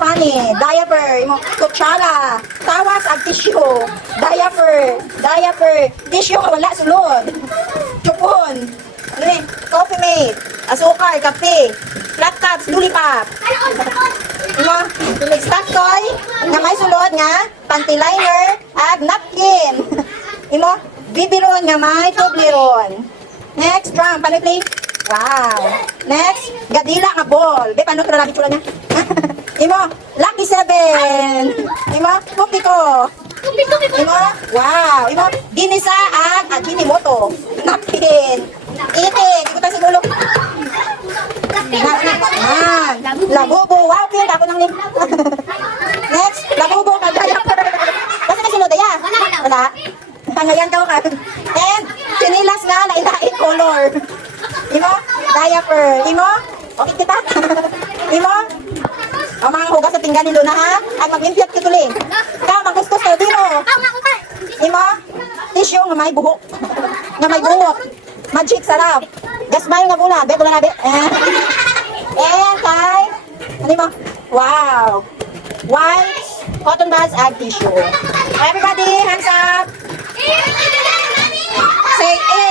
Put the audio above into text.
funny. Diaper. Imo kutsara. Tawas ag tissue. Diaper. Tissue nga wala sulod. Chupon. Coffee mate. Asukar, kape. Flat tops, lollipop. Imo stock toy nga may sulod nga panty liner ag napkin. Imo bibiron nga may Toblerone. Next, drum. Paano play? Wow. Next, gadila nga ball. Be, paano ito lalaki tsura niya? Imo, Lucky 7. Imo, Pupiko. Imo, wow. Imo, Ginisa at Aginimoto. Napkin. Itik. Ikutan siguro. Labubo. Wow, cute. Ako nang lim. Next, labubo. Diaper. Basta na sinod, ya? Wala. Pangayan daw ka. And, sinilas nga, lain-lain color. Imo, diaper. Imo, okay kita? Imo, ang mga hugas sa pinggan nilo na ha? At mag-impiat kituling. Ka, magustos ka, dino. Imo, tissue nga may buhok. Nga may buhok. Magic, sarap. Gasmay nga muna. Beto na nabi. And, kay, ano mo? Wow. Wipes, cotton buds, and tissue. Everybody, hands up. Say A.